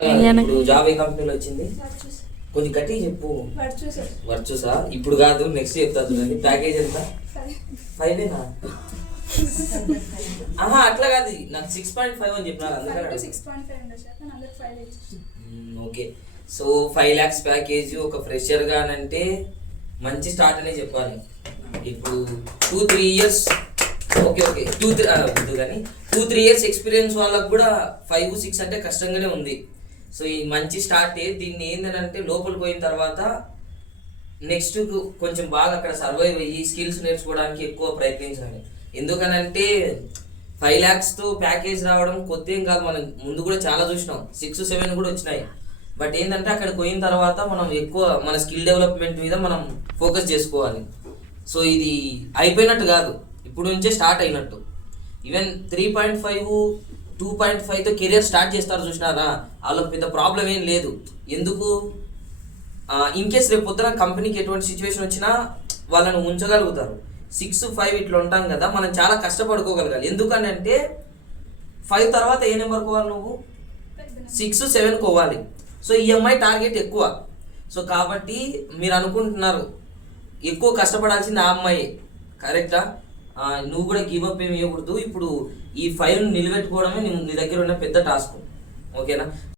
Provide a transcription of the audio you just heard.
ఇప్పుడు జాబ్ ఏ కంపెనీలో వచ్చింది? కొంచెం గట్టిగా చెప్పు. వర్చుసా? ఇప్పుడు కాదు, నెక్స్ట్ చెప్తా చూడండి. ప్యాకేజ్ ఎంత? 5ఏనా? ఆహా అట్లా కాదు, నాకు 6.5 అని చెప్పినారు అందుకని. ఓకే, సో 5 lakhs ప్యాకేజ్ ఒక ఫ్రెషర్ గానంటే మంచి స్టార్ట్ అనే చెప్పాలి. ఇప్పుడు 2-3 years, ఓకే 2-3 కానీ 2-3 years ఎక్స్పీరియన్స్ వాళ్ళకు కూడా 5-6 అంటే కష్టంగానే ఉంది. సో ఈ మంచి స్టార్టే. దీన్ని ఏంటంటే లోపలికి పోయిన తర్వాత నెక్స్ట్ కొంచెం బాగా అక్కడ సర్వైవ్ అయ్యి స్కిల్స్ నేర్చుకోవడానికి ఎక్కువ ప్రయత్నించాలి. ఎందుకనంటే 5 lakhsతో ప్యాకేజ్ రావడం కొత్త ఏం కాదు, మనం ముందు కూడా చాలా చూసినాం, 6-7 కూడా వచ్చినాయి. బట్ ఏంటంటే అక్కడికి పోయిన తర్వాత మనం ఎక్కువ మన స్కిల్ డెవలప్మెంట్ మీద మనం ఫోకస్ చేసుకోవాలి. సో ఇది అయిపోయినట్టు కాదు, ఇప్పుడు నుంచే స్టార్ట్ అయినట్టు. ఈవెన్ 3.5, 2.5తో కెరియర్ స్టార్ట్ చేస్తారు చూసినారా, వాళ్ళకి పెద్ద ప్రాబ్లం ఏం లేదు. ఎందుకు? ఇన్ కేస్ రేపు పొద్దున కంపెనీకి ఎటువంటి సిచ్యువేషన్ వచ్చినా వాళ్ళని ఉంచగలుగుతారు. 6-5 ఇట్లా ఉంటాం కదా, మనం చాలా కష్టపడుకోగలగాలి. ఎందుకంటే 5 తర్వాత ఏ నెంబర్ కోవాలి నువ్వు? 6-7 కోవాలి. సో ఈఎంఐ టార్గెట్ ఎక్కువ. సో కాబట్టి మీరు అనుకుంటున్నారు ఎక్కువ కష్టపడాల్సింది ఆ అమ్మాయి, కరెక్టా? నువ్వు కూడా గివప్ ఏమి ఇవ్వకూడదు. ఇప్పుడు ఈ 5 నిలబెట్టుకోవడమే నీ దగ్గర ఉన్న పెద్ద టాస్క్, ఓకేనా?